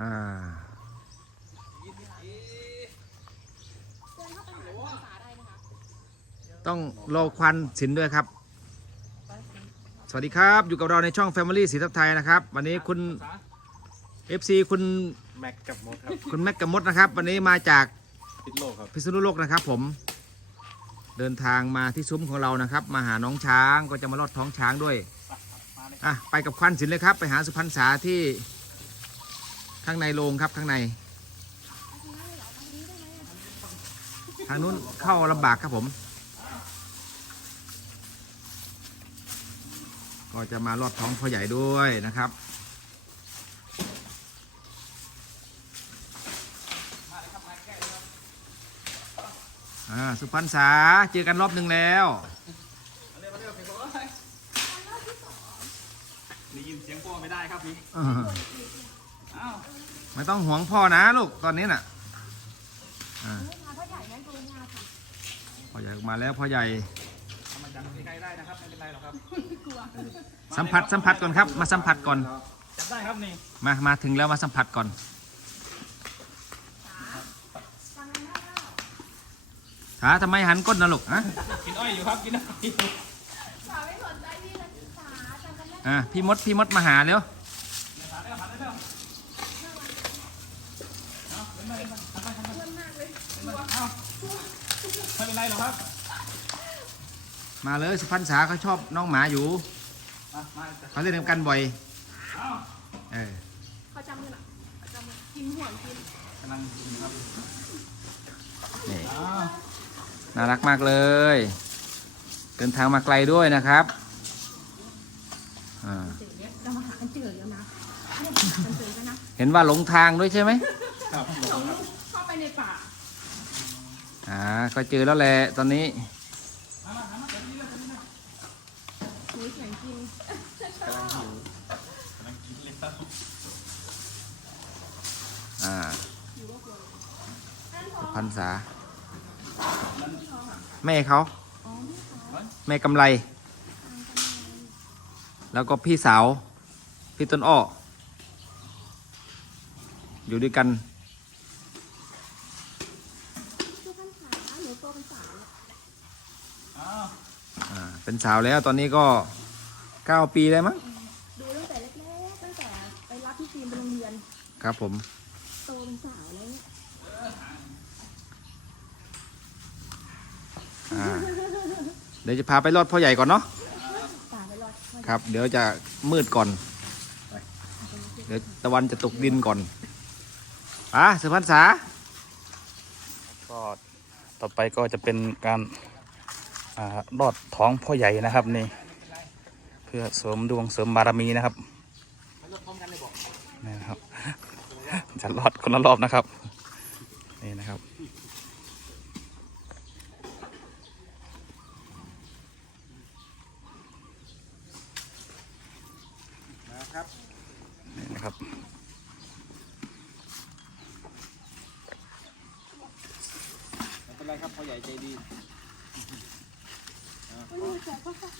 อ่าเดินเข้าไปหาภาษาได้นะคะต้องรอควันสินด้วยครับ สวัสดีครับอยู่กับเราในช่อง Family สีทับไทยนะครับ วันนี้คุณ FC คุณแม็กกับมดครับคุณแม็กกับมดนะครับ วันนี้มาจากพิษโลกครับพิษณุโลกนะครับ ผม เดินทางมาที่ซุ้มของเรานะครับ มาหาน้องช้างก็จะมาลอดท้องช้างด้วยอะไปกับควันสินเลยครับ ไปหาสุพรรณษาที่ ข้างในโรงครับข้างใน ทางนู้นเข้าลำบากครับผม ก็จะมาลอดท้องพ่อใหญ่ด้วยนะครับอ่าสุพรรณษาเจอกันรอบหนึ่งแล้วได้ยินเสียงพ่อไม่ได้ครับพี่เอออ้าวไม่ต้องห่วงพ่อนะลูกตอนนี้น่ะอ่าลูกค้าพ่อใหญ่นั่นดูงานค่ะพ่อใหญ่ออกมาแล้วพ่อใหญ่ทำมาจากใกล้ๆได้นะครับไม่เป็นไรหรอกครับสัมผัสสัมผัสก่อนครับ มาสัมผัสก่อน จับได้ครับนี่มามาถึงแล้วมาสัมผัสก่อนฟังกันได้เปล่าถาทำไมหันก้นนะลูกฮะกินอ้อยอยู่ครับกินอ้อยอยู่สาไม่สนใจพี่เลยสาจำกันได้อ่าพี่มดพี่มดมาหาเร็ว ผ่านได้แล้วผ่านได้แล้วเอาเล่นมาเล่นมาทำไปทำไป เพื่อนมากเลย เล่นมาเอาไม่ เป็นไรหรอกครับ มาเลยสุพรรณษาเขาชอบน้องหมาอยู่มามาจับเขาเล่นกันบ่อยเอาเออเขาจำกันอะเขาจำกันกินห่วงกินกำลังกินครับนี่เอาน่ารักมากเลยเดินทางมาไกลด้วยนะครับอ่าเจอเนี่ยเรามาหากันเจอแล้วนะเนี่ยหากันเจอกันนะเห็นว่าหลงทางด้วยใช่ไหมครับสองลูกเข้าไปในป่า อ่าก็เจอแล้วแหละตอนนี้หนูเสียงกินกำลังหิวกำลังกินเลยครับอ่าอยู่ก็กลัวสุพรรณษา แม่เขาแม่กำไร แล้วก็พี่สาว พี่ต้นอ้ออยู่ด้วยกัน คือท่านขาหนูโตเป็นสาวแล้ว เอา อ่า เป็นสาวแล้วตอนนี้ก็เก้าปีแล้วมั้งดูตั้งแต่เล็กๆตั้งแต่ไปรับพี่ฟิล์มไปโรงเรียนครับผมโตเป็นสาวแล้วเนี่ยอ่าเดี๋ยวจะพาไปรอดพ่อใหญ่ก่อนเนาะป่าไปรอดพ่อครับ เดี๋ยวจะมืดก่อน เดี๋ยวตะวันจะตกดินก่อนอะสุพรรณษาก็ต่อไปก็จะเป็นการอ่า รอดท้องพ่อใหญ่นะครับนี่ เพื่อเสริมดวงเสริมบารมีนะครับนี่นะครับจะรอดคนละรอบนะครับ นี่นะครับนะครับ นี่นะครับ ไม่เป็นไรครับพ่อใหญ่ใจดี ไม่รู้จักพ่อค่ะ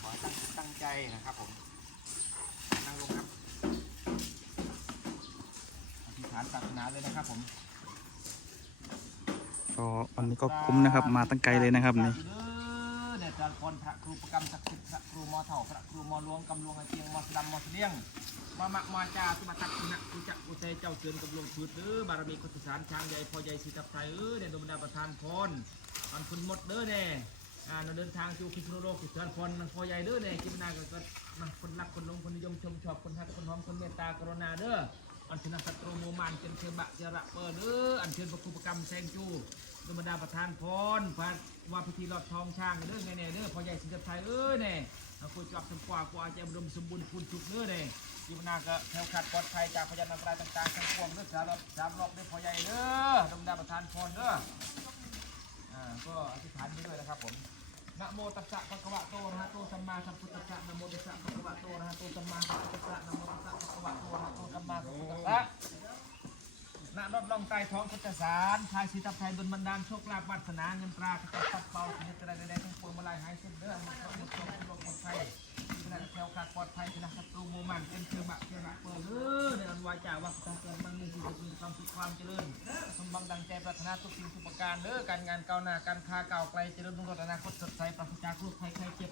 ขอตั้งตั้งใจนะครับผม นั่งลงครับ อธิษฐานศาสนาเลยนะครับผมก็วันนี้ก็คุ้มนะครับ มาตั้งไกลเลยนะครับนี่เด้อเด็ดจารพรพระครูประกรรมศักดิ์สิทธิ์พระครูมอเถ่าพระครูมอหลวงกำลวงไอเตียงมอสดำมอสเลียงมามักมาจาสุบัติคุณะกุจักกุเซเจ้าเชิญกำลวงพืชเด้อบารมีกุศลช้างใหญ่พ่อใหญ่สีทับไทยเออเด่นดวงดาวประทานพรอันคุณหมดเด้อแน่อ่าเราเดินทางสู่พิษณุโลกกุศลพรมันพ่อใหญ่เด้อแน่กินนาก็ก็มาคนรักคนหลงคนนิยมชมชอบคนฮักคนหอมคนเมตตากรุณาเด้อ อันเชนะศัตรูโมมันเจนเทบะเจระเปอร์เด้ออันเชิญพระครูปกรรมแซงจูธรรมดาประธานพรพระว่าพิธีรอดทองช่างเด้อไงเนี่ยเด้อพ่อใหญ่สิงห์ไทยเอ้ยเนี่ยคุยจับสมกว่ากูอาจจะอุดมสมบูรณ์พูนสุขเด้อเนี่ยยิมนาก็แถวขัดปลอดภัยจากพยานอันตรายต่างๆทั้งปวงเด้อสารบสามรอบเด้อพ่อใหญ่เด้อธรรมดาประธานพรเด้ออ่าก็อธิษฐานไปด้วยนะครับผมนะโมตัสสะภะคะวะโตอะระโต มมาสัมพุทธัสสะนะโมตัสสะภะคะวะโตอะระหะโตสัมมาสัมพุทธัสสะนะโมตัสสะภะคะวะโตอะระหะโตสัมมาสัมพุทธัสสะณรถล่องใต้ท้องพุทธสารชายสีทับไทยบนบันดาลโชคลาภวาสนาเงินตรากระตับปัดเป่าสิ่งใดๆทั้งปวงมาลายหายสิ้นเด้อหมดเคราะห์หมดโศกหมดโรคหมดภัยนาแถวขาดปลอดภัยชนะศัตรูโมมันเป็นเชือบะเชือบะเปิดเออในอันวาจาว่าตาเกิดมันมีสิ่งที่มีความสุขความเจริญสมบังดังใจปรารถนาทุกสิ่งทุกประการเด้อการงานก้าวหน้าการค้าก้าวไกลเจริญรุ่งเรืองอนาคตสดใสปราศจากโรคภัยไข้เจ็บเด้อ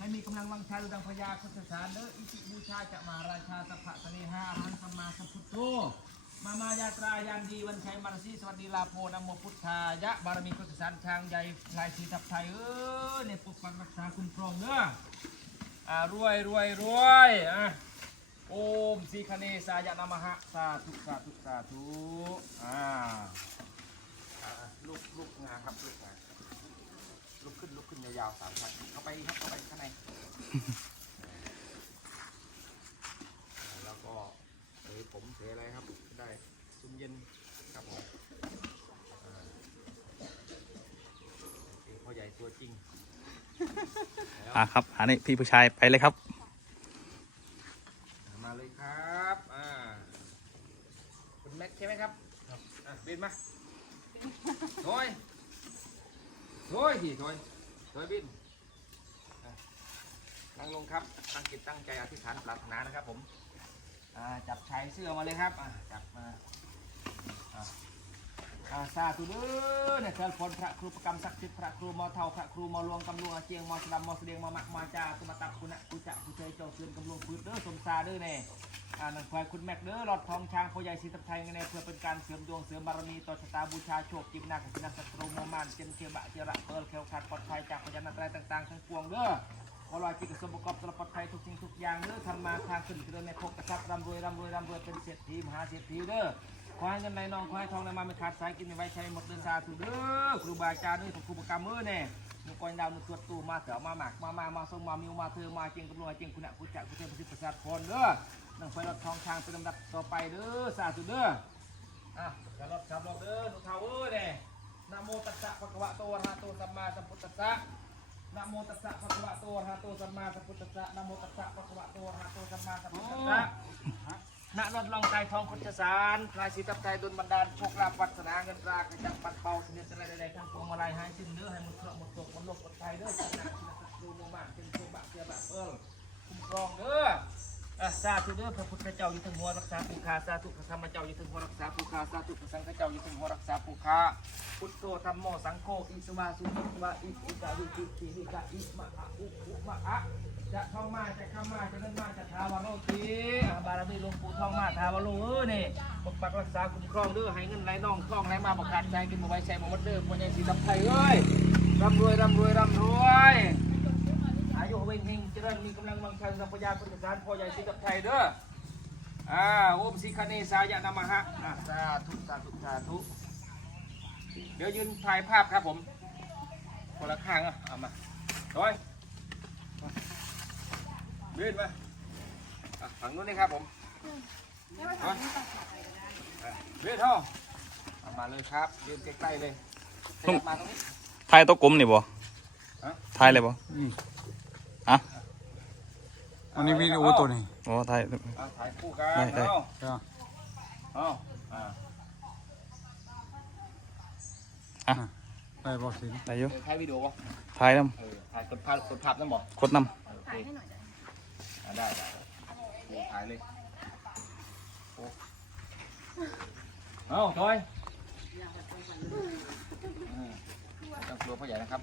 ให้มีกำลังวังชาดุดังพญาคตสารเด้ออิจิบูชาจะมาราชาสัพพะสเนหารหันสัมมาสัมพุทโธมามายาตรายานดีวันชัยมารสีสวัสดีลาโพนโมพุทธายะบารมีคตสารช้างใหญ่ลายสีทับไทยเออเนี่ยปกปักรักษาคุ้มครองเด้ออ่ารวยรวยรวยอะโอมสีคเนสายะนามหะสาธุสาธุสาธุอ่าอ่าลูกลูกงาครับลูกงา ลุกขึ้นลุกขึ้น ยาวๆสามครั้งเข้าไปครับเข้าไปข้างใน แล้วก็เทผมเทอะไรครับ ได้ซุ่มเย็นครับผมอ่าเองพ่อใหญ่ตัวจริงอะครับอันนี้พี่ผู้ชายไปเลยครับ มาเลยครับอ่าคุณแม็กใช่ไหมครับครับอะบินมาโถอยโถอยสิโถอย โถอยบินนั่งลงครับ ตั้งจิตตั้งใจอธิษฐานปรารถนานะครับผมจับชายเสื้อมาเลยครับจับมา อาอ่าสาธุเด้อเนี่ยเชิญพลพระครูประกรรมศักดิ์สิทธิ์พระครูมอเท่าพระครูมอหลวงกำลวงอาเจียงมอสลัมมอสเดียงมอมักมอจาตุมาตับกุณะกุจะกุเชยเจ้าเสือนกำลวงพืชเด้อสมซาเด้อเนี่ยอ่านังควายคุณแม็กเด้อหลอดทองช้างพ่อใหญ่ศรีตับไทยไงเพื่อเป็นการเสริมดวงเสริมบารมีต่อชะตาบูชาโชคจิมนาคจินาศัตรูโมมานเจนเคียบะเจระเปิลเคลขาดปลอดภัยจากพยานอันตรายต่างๆทั้งปวงเด้อขอลอยจิตกสมประกอบตลอดปลอดภัยทุกสิ่งทุกอย่างเด้อทำมาทางขึ้นเจริญในภพกระชับร่ำรวยร่ำรวยร่ำรวยเป็นเศรษฐีมหาเศรษฐีเด้อ ขอให้เงินไหลนองขอให้ทองไหลมาไม่ขาดสายกินไม่ไว้ใช้หมดเดินสาธุเด้อครูบาอาจารย์เด้อทุกครูประกรรมเด้อเนี่ยมุกอยดาวนุตรวจตู้มาเถอะมาหมักมามามาส่งมามิวมาเธอมาเจงกำลังเจงคุณะกุจักกุเทพประสิทธิ์ประสาทพรเด้อนั่งไฟรถทองช้างเป็นลำดับต่อไปเด้อสาธุเด้ออะจะรถขับรถเด้อทุกท่าเอ้ยเนี่ยนะโมตัสสะภะคะวะโตอะระหะโตสัมมาสัมพุทธัสสะนะโมตัสสะภะคะวะโตอะระหะโตสัมมาสัมพุทธัสสะนะโมตัสสะภะคะวะโตอะระหะโตสัมมาสัมพุทธัสสะ ณรถลองใจทองคุชสารพลายสีทับไทยดลบันดาลโชคลาภวัฒนาเงินตรากระจับปัดเป่าเสด็จอะไรใดๆทั้งปวงมาลายหายสิ้นเนื้อให้หมดเคราะห์หมดตกหมดโรคหมดไทยเด้อจากนั้นดูโมมาเป็นโชบะเสียบะเปิ้ลคุ้มครองเด้อ อะสาธุเด้อพระพุทธเจ้าอยู่ถึงหัวรักษาภูคาสาธุพระธรรมเจ้าอยู่ถึงหัวรักษาภูคาสาธุพระสังฆเจ้าอยู่ถึงหัวรักษาภูคาพุทโธธรรมโมสังโฆอิสมาสุนิวะอิอิกาวิจิติวิกาอิมะอะอุอุมะอะจะท่องมาจะข้ามมาจะเล่นมาจะทาวาโรตีบารมีหลวงปู่ท่องมาทาวาโรเออนี่ปกปักรักษาคุ้มครองเด้อให้เงินไหลน่องคล่องไหลมาบอกขาดใจกินมาไว้ใช้มาวัดเด้อคนใหญ่สีดำไทยเอ้ยร่ำรวยร่ำรวยร่ำรวย ยุเวงเฮงเจริญมีกำลังวังชัยสัพพยาพุทธสารพ่อใหญ่ศรีกับไทยเด้ออ่าโอมสีคเนสายะนามหะอ่าสาธุสาธุสาธุเดี๋ยวยืนถ่ายภาพครับผมคนละข้างอะเอามาโดยยืนมาอะฝั่งนู้นนี่ครับผมอะยืนเท่าเอามาเลยครับยืนใกล้ๆเลยขยับมาตรงนี้ทายตัวกลมนี่บ่ฮะทายเลยบ่ อันนี้วิดีโอตัวนี้โอ้ทายเอาถ่ายคู่กันได้ได้เอาจ้ะเอาอ่าได้บอกสิได้อยู่เออถ่ายวิดีโอวะทายน้เออถ่ายกดภาพกดภาพนั่นบ่ำกดน้ถ่ายให้หน่อยได้อ่าได้ได้โอถ่ายเลยโอ้เอาถอยอืมต้องกลัวพ่อใหญ่นะครับ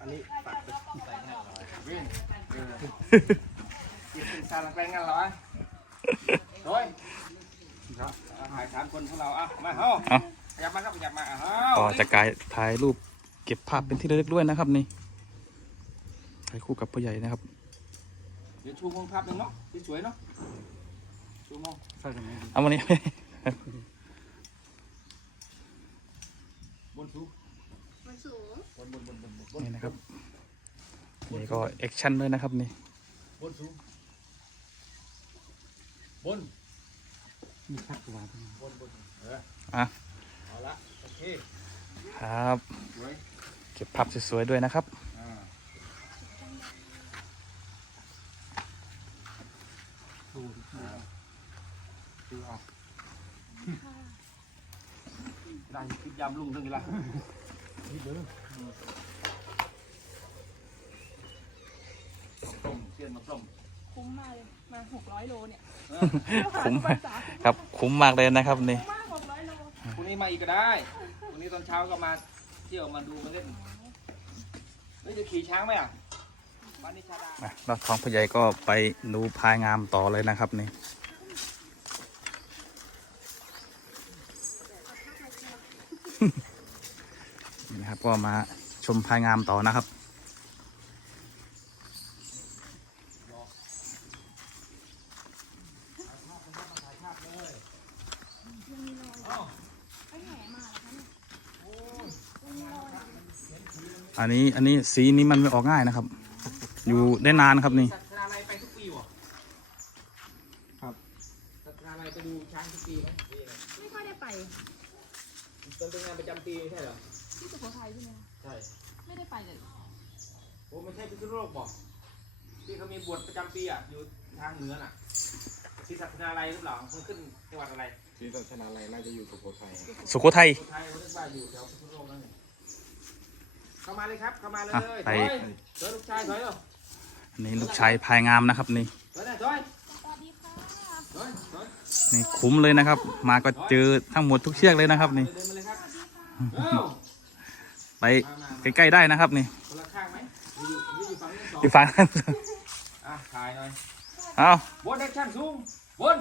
อันนี้ปักใส่งานเราวิ่งเออกินซาลาแปงงานเราอะถอยครับเอาถ่ายสามคนพวกเราอะมาเฮ้าำเอาขยับมาครับขยับมาอะเฮ้าก็จะกายถ่ายรูปเก็บภาพเป็นที่ระลึกด้วยนะครับนี่ถ่ายคู่กับผู้ใหญ่นะครับ เดี๋ยวชูมองภาพหนึ่งเนาะที่สวยเนาะชูมองใส่ตรงนี้เอาวันนี้บนสูงมันสูงบนบนบนบนบนนี่นะครับ นี่ก็แอคชั่นด้วยนะครับนี่บนสูงบนมีชักตัวตรงนี้บนบนเอออะเอาละโอเคครับสวยเก็บภาพสวยๆด้วยนะครับอ่าดูดูเอาได้คลิปยามลุงเรื่องนี้ละ นี่เด้อ มาต้มคุ้มมากเลยมาหกร้อยโลเนี่ยเออคุ้มครับคุ้มมากเลยนะครับนี่มากหกร้อยโลพรุ่งนี้มาอีกก็ได้พรุ่งนี้ตอนเช้าก็มาเที่ยวมาดูมาเล่นเฮ้ยจะขี่ช้างไหมอะบ้านนิชาดาอะรอดท้องพ่อใหญ่ก็ไปดูพายงามต่อเลยนะครับนี่นี่นะครับก็มาชมพายงามต่อนะครับ อันนี้อันนี้สีนี้มันไม่ออกง่ายนะครับ อยู่ได้นานครับนี่สัตว์อะไรไปทุกปีวะครับสัตว์อะไรไปดูช้างทุกปีไหมปีไหนไม่ค่อยได้ไปเป็นเป็นงานประจำปีไม่ใช่เหรอที่สุโขทัยใช่ไหมคะใช่ ไม่ได้ไปเลยโอ้ไม่ใช่พิษณุโลกบอกที่เขามีบวชประจำปีอะอยู่ทางเหนือน่ะที่สัตนาอะไรหรือเปล่ามันขึ้นจังหวัดอะไรที่ศาสนาอะไรน่าจะอยู่สุโขทัยสุโขทัยสุโขทัยเขาเรียกว่าอยู่แถวพิษณุโลกนั่นเอง เข้ามาเลยครับเข้ามาเลยอะถไปอยถอยลูกชายถอยเร็วอันนี้ลูกชายพายงามนะครับนี่ถอยนะถอยสวัสดีค่ะถอยถอยนี่คุ้มเลยนะครับ มาก็เจอทั้งหมดทุกเชือกเลยนะครับ นี่เดินมาเลยครับเอ้าไปมามาใกล้ๆได้นะครับนี่คนละข้างไหมอยู่อยู่อยู่ฝั่งนี้สองอยู่ฝั่งนั้นอะถ่ายหน่อยเอาบนแอคชั่นสูงบน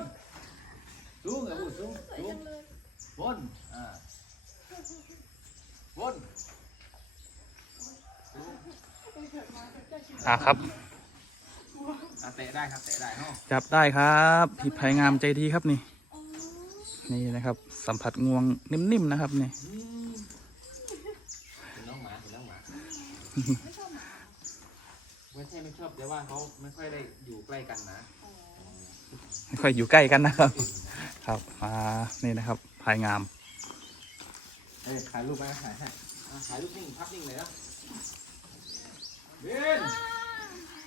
สูงเหรอพูดสูงสูงบนอ่าบน อะครับอะเตะได้ครับเตะได้เนาะจับได้ครับพี่พายงามใจดีครับนี่ นี่นะครับ สัมผัสงวงนิ่มๆนะครับนี่อืมเป็นน้องหมาเป็นน้องหมาไม่ใช่ไม่ชอบแต่ว่าเขาไม่ค่อยได้อยู่ใกล้กันนะไม่ค่อยอยู่ใกล้กันนะครับ ครับอ่านี่นะครับพายงามเอ้ยถ่ายรูปไหมถ่ายให้อะถ่ายรูปนิ่งพับนิ่งเลยนะเบน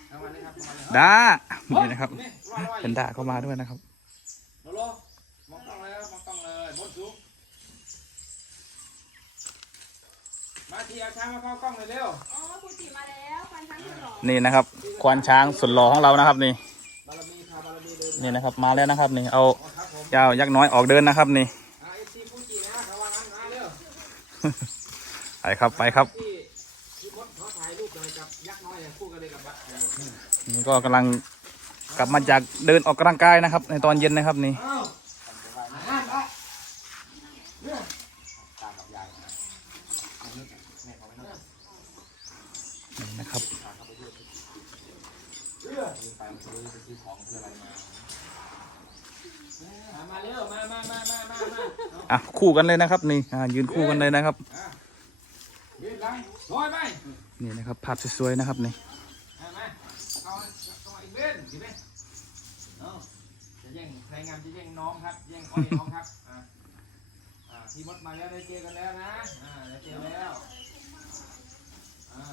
เอามาเลยครับเอามาเลย ด้านี่นะครับนี่รอรอเป็นด้าเข้ามาด้วยนะครับโลโลมองกล้องเลยครับมองกล้องเลยบนสูงมาทีเอาช้างมาเข้ากล้องเลยเร็วอ๋อฟูจิมาแล้วฟันช้างสุดหล่อนี่นะครับ ควานช้างสุดหล่อของเรานะครับนี่บารมีพาบารมีเดินนี่นะครับ มาแล้วนะครับนี่เอาอ๋อครับผมเจ้ายักษ์น้อยออกเดินนะครับนี่อ่าเอฟซีฟูจินะเขาว่างั้นมาเร็วไปครับไปครับ นี่ก็กำลังกลับมาจากเดินออกกำลังกายนะครับ ในตอนเย็นนะครับนี่เอ้าทำไปไว้นะอะอะเนี่ยตามกับยายนะเอานี่แม่เอาไว้นะนี่นะครับเรือยืมไปมันซื้อไปซื้อของซื้ออะไรมาอะมาเร็วมามามามามามาเอาอะคู่กันเลยนะครับ นี่ยืนคู่กันเลยนะครับ นี่นะครับภาพสวยๆนะครับนี่เอามาเอาเอาอีกเบนอีกเบนเอาจะแย่งใครงามจะแย่งน้องครับแย่งอ้อยน้องครับอะอะพี่มดมาแล้วได้เจอกันแล้วนะอ่าได้เจอแล้วอ่า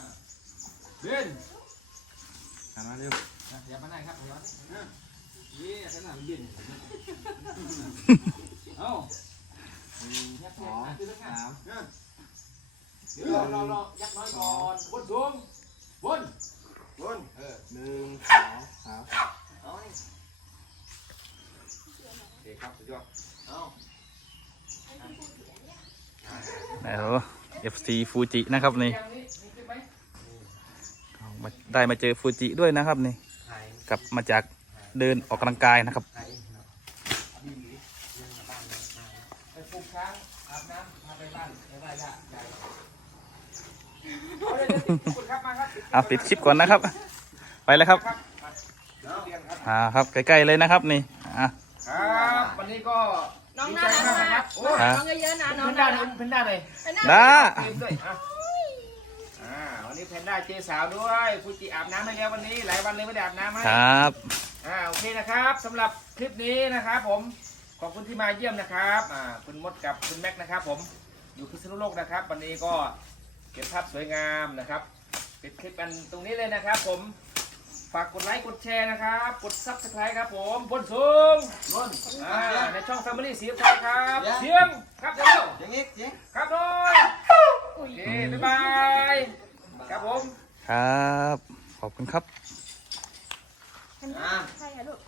เบนหันมาเร็วอะอย่ามาไหนครับอย่ามาไหนนะยี่ขนาดบินเอายักษ์สเสียองงอะคือแล้วกันสามอะ เดี๋ยวรอรอยักน้อยก่อนบนสูงบนบนเออหนึ่งสองสามเอาไว้โอเคครับสุดยอดเอาแล้ว FC ฟูจินะครับนี่อย่างนี้มีขึ้นไหมเอาได้มาเจอฟูจิด้วยนะครับนี่กลับมาจากเดินออกกำลังกายนะครับไปปลูกช้างอาบน้ำพาไปบ้านไปไหว้ย่าใหญ่ เอาเลยเดี๋ยวติดคุกครับมาครับอะปิดคลิปก่อนนะครับ ไปแล้วครับครับมาเดี๋ยวเรียนครับอ่าครับใกล้ๆเลยนะครับนี่อะครับวันนี้ก็น้องดีน่าใจรักมากมานะครักบโอ้ครัน้องเยอะๆนะน้องเพนด้าน่าเลยรักเพนด้าเลยด้าเกมด้วยอะอ่าวันนี้เพนด้าเจอสาวด้วยฟูจิอาบน้ำให้แล้ววันนี้หลายวันเลยไม่ได้อาบน้ำให้ครับอ่าโอเคนะครับสำหรับคลิปนี้นะครับผมขอบคุณที่มาเยี่ยมนะครับอ่าคุณมดกับคุณแม็กนะครับ ผมอยู่พิษณุโลกนะครับ วันนี้ก็ เก็บภาพสวยงามนะครับปิดคลิปกันตรงนี้เลยนะครับ ผมฝากกดไลค์กดแชร์นะครับ กดซับสไครต์ครับผมบนสูงบนอ่าในช่อง Family สีไทยครับเสียงครับเร็วอย่างงี้เจ๊ครับด้วยโอเคบ๊ายบายครับผมครับ ขอบคุณครับคันนี้ใครอะลูก